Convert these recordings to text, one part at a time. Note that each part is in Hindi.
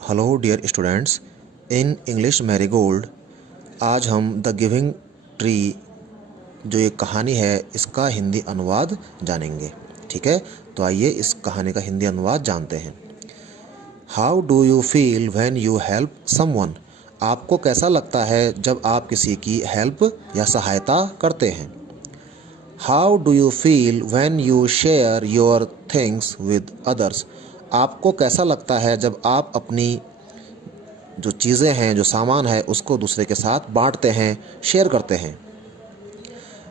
Hello dear students, in English Marigold आज हम द गिविंग ट्री जो एक कहानी है इसका हिंदी अनुवाद जानेंगे। ठीक है, तो आइए इस कहानी का हिंदी अनुवाद जानते हैं। How do you feel when you help someone? आपको कैसा लगता है जब आप किसी की हेल्प या सहायता करते हैं। How do you feel when you share your things with others? आपको कैसा लगता है जब आप अपनी जो चीज़ें हैं, जो सामान है, उसको दूसरे के साथ बांटते हैं, शेयर करते हैं।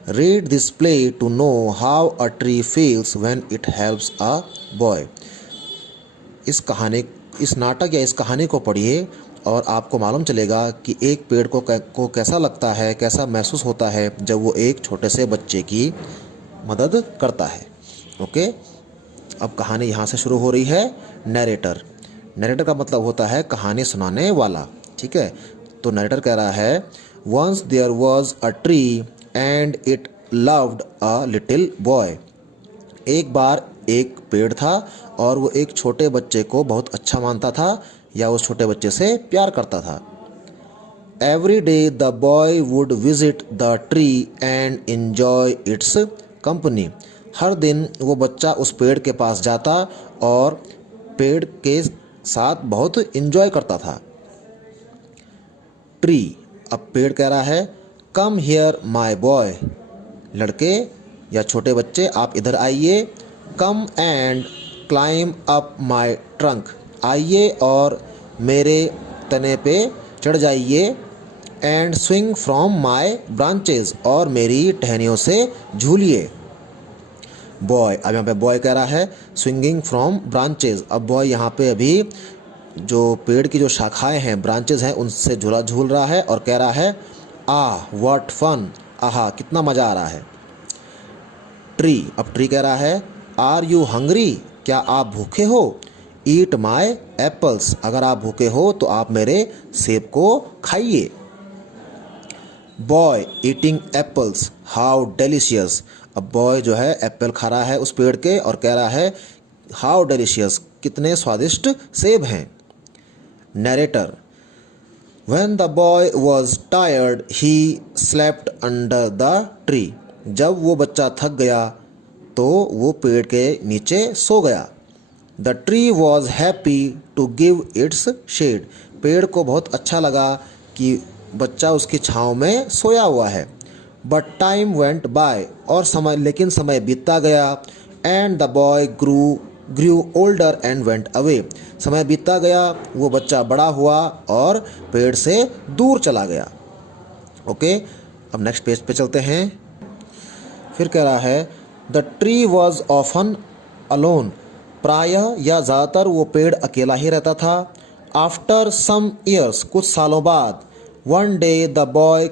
Read this play to know how a tree feels when it helps a boy. इस नाटक या इस कहानी को पढ़िए और आपको मालूम चलेगा कि एक पेड़ को कैसा लगता है, कैसा महसूस होता है जब वो एक छोटे से बच्चे की मदद करता है। ओके, अब कहानी यहाँ से शुरू हो रही है। नरेटर का मतलब होता है कहानी सुनाने वाला। ठीक है, तो नरेटर कह रहा है, once there was a tree and it loved a little boy. एक बार एक पेड़ था और वो एक छोटे बच्चे को बहुत अच्छा मानता था या उस छोटे बच्चे से प्यार करता था। Every day the boy would visit the tree and enjoy its company. हर दिन वो बच्चा उस पेड़ के पास जाता और पेड़ के साथ बहुत एंजॉय करता था। ट्री, अब पेड़ कह रहा है, कम हियर माय बॉय। लड़के या छोटे बच्चे आप इधर आइए। कम and climb up my trunk. आइए और मेरे तने पे चढ़ जाइए। And swing from my branches, और मेरी टहनियों से झूलिए। बॉय, अब यहाँ पे बॉय कह रहा है स्विंगिंग फ्रॉम ब्रांचेस। अब बॉय यहाँ पे अभी जो पेड़ की जो शाखाएं हैं, ब्रांचेस हैं, उनसे झूला झूल रहा है और कह रहा है, व्हाट फन, आहा कितना मज़ा आ रहा है। ट्री, अब ट्री कह रहा है, आर यू हंग्री, क्या आप भूखे हो। ईट माई एप्पल्स, अगर आप भूखे हो तो आप मेरे सेब को खाइए। Boy eating apples, how delicious. अब बॉय जो है एप्पल खा रहा है उस पेड़ के और कह रहा है, हाउ डेलिशियस, कितने स्वादिष्ट सेब हैं। Narrator, when the boy was tired he slept under the tree. जब वो बच्चा थक गया तो वो पेड़ के नीचे सो गया। The tree was happy to give its shade. पेड़ को बहुत अच्छा लगा कि बच्चा उसकी छाँव में सोया हुआ है। बट टाइम वेंट बाय, और समय बीतता गया। And the boy grew older and went away. समय बीतता गया, वो बच्चा बड़ा हुआ और पेड़ से दूर चला गया। ओके, अब नेक्स्ट पेज पे चलते हैं। फिर कह रहा है, the tree was often alone. प्रायः या ज़्यादातर वो पेड़ अकेला ही रहता था। आफ्टर सम ईयर्स, कुछ सालों बाद, one day the boy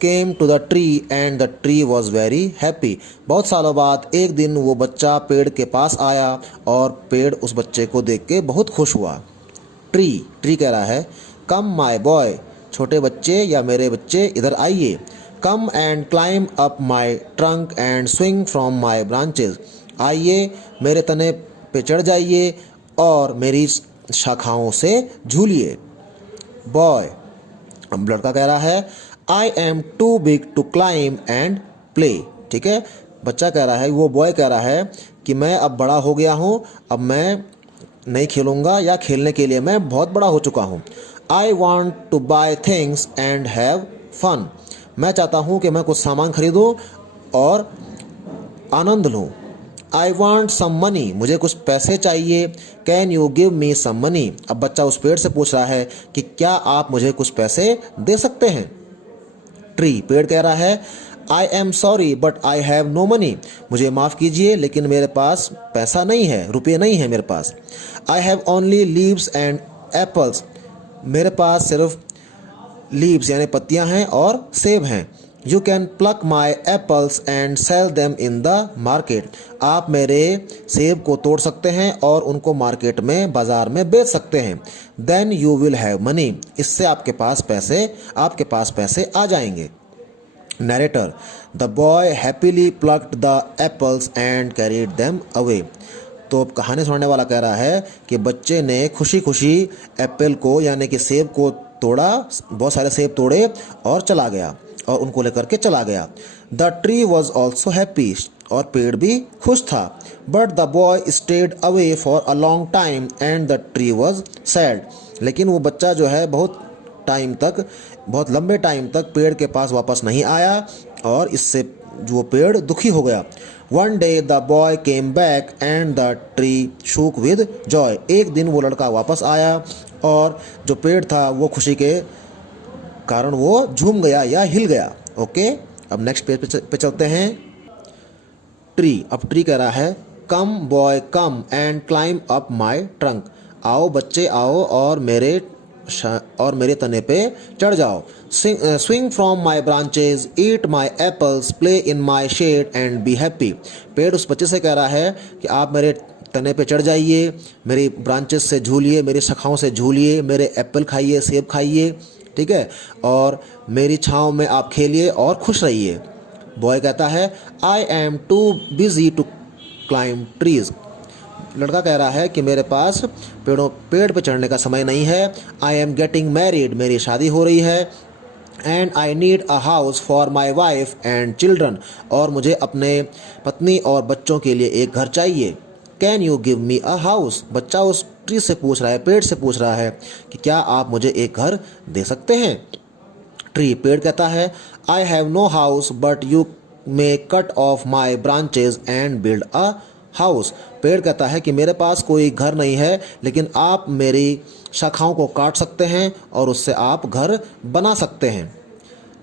came to the tree and the tree was very happy. बहुत सालों बाद एक दिन वो बच्चा पेड़ के पास आया और पेड़ उस बच्चे को देख के बहुत खुश हुआ। ट्री कह रहा है, कम माय बॉय, छोटे बच्चे या मेरे बच्चे इधर आइए। कम and climb up my trunk and swing from my branches. आइए, मेरे तने पे चढ़ जाइए और मेरी शाखाओं से झूलिए। बॉय, अब लड़का कह रहा है, I am too big to climb and play. ठीक है, बच्चा कह रहा है, वो बॉय कह रहा है कि मैं अब बड़ा हो गया हूँ, अब मैं नहीं खेलूँगा या खेलने के लिए मैं बहुत बड़ा हो चुका हूँ। I want to buy things and have fun. मैं चाहता हूँ कि मैं कुछ सामान खरीदूँ और आनंद लूँ। आई वॉन्ट सम मनी, मुझे कुछ पैसे चाहिए। Can you give me some money. अब बच्चा उस पेड़ से पूछ रहा है कि क्या आप मुझे कुछ पैसे दे सकते हैं। पेड़ कह रहा है, I am sorry but I have no money. मुझे माफ़ कीजिए लेकिन मेरे पास पैसा नहीं है, रुपये नहीं है मेरे पास। I have only leaves and apples. मेरे पास सिर्फ लीव्स यानी पत्तियां हैं और सेब हैं। You can pluck my apples and sell them in the market. आप मेरे सेब को तोड़ सकते हैं और उनको मार्केट में, बाजार में बेच सकते हैं। Then you will have money, इससे आपके पास पैसे आ जाएंगे। Narrator, the boy happily plucked the apples and carried them away. तो कहानी सुनाने वाला कह रहा है कि बच्चे ने खुशी खुशी एप्पल को यानी कि सेब को तोड़ा, बहुत सारे सेब तोड़े और चला गया और उनको लेकर के चला गया। The tree was also happy, और पेड़ भी खुश था। But the boy stayed away for a long time and the tree was sad, लेकिन वो बच्चा जो है बहुत लंबे टाइम तक पेड़ के पास वापस नहीं आया और इससे जो पेड़ दुखी हो गया। One day the boy came back and the tree shook with Joy, एक दिन वो लड़का वापस आया और जो पेड़ था वो खुशी के कारण वो झूम गया या हिल गया। ओके, अब नेक्स्ट पेज पे चलते हैं। ट्री, अब ट्री कह रहा है come boy come and climb up my trunk, आओ बच्चे आओ और मेरे तने पे चढ़ जाओ। Swing from my branches, eat my apples, play in my shade and be happy. पेड़ उस बच्चे से कह रहा है कि आप मेरे तने पे चढ़ जाइए, मेरी ब्रांचेस से झूलिए, मेरी शाखाओं से झूलिए, मेरे एप्पल खाइए, सेब खाइए, ठीक है, और मेरी छाँव में आप खेलिए और खुश रहिए। बॉय कहता है I am too busy to climb trees, लड़का कह रहा है कि मेरे पास पेड़ पे चढ़ने का समय नहीं है। आई एम गेटिंग मैरिड, मेरी शादी हो रही है। And I need a house for my wife and children, और मुझे अपने पत्नी और बच्चों के लिए एक घर चाहिए। Can you give me a house, बच्चा उस ट्री से पूछ रहा है, पेड़ से पूछ रहा है कि क्या आप मुझे एक घर दे सकते हैं। ट्री, पेड़ कहता है I have no house but you may cut off my branches and build a house, पेड़ कहता है कि मेरे पास कोई घर नहीं है लेकिन आप मेरी शाखाओं को काट सकते हैं और उससे आप घर बना सकते हैं।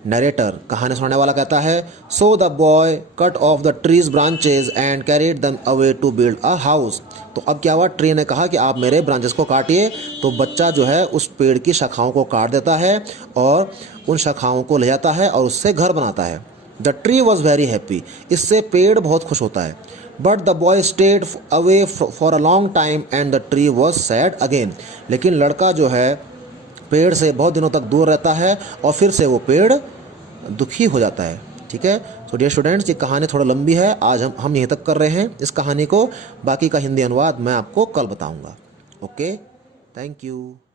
नरेटर, कहानी सुनाने वाला कहता है so the boy cut off the tree's branches and carried them away to build a house, तो अब क्या हुआ, ट्री ने कहा कि आप मेरे ब्रांचेस को काटिए, तो बच्चा जो है उस पेड़ की शाखाओं को काट देता है और उन शाखाओं को ले जाता है और उससे घर बनाता है। The tree was very happy, इससे पेड़ बहुत खुश होता है। But the boy stayed away for a long time and the tree was sad again, लेकिन लड़का जो है पेड़ से बहुत दिनों तक दूर रहता है और फिर से वो पेड़ दुखी हो जाता है। ठीक है, सो डियर स्टूडेंट्स, ये कहानी थोड़ा लंबी है, आज हम यहीं तक कर रहे हैं इस कहानी को, बाकी का हिंदी अनुवाद मैं आपको कल बताऊंगा। Okay, thank you.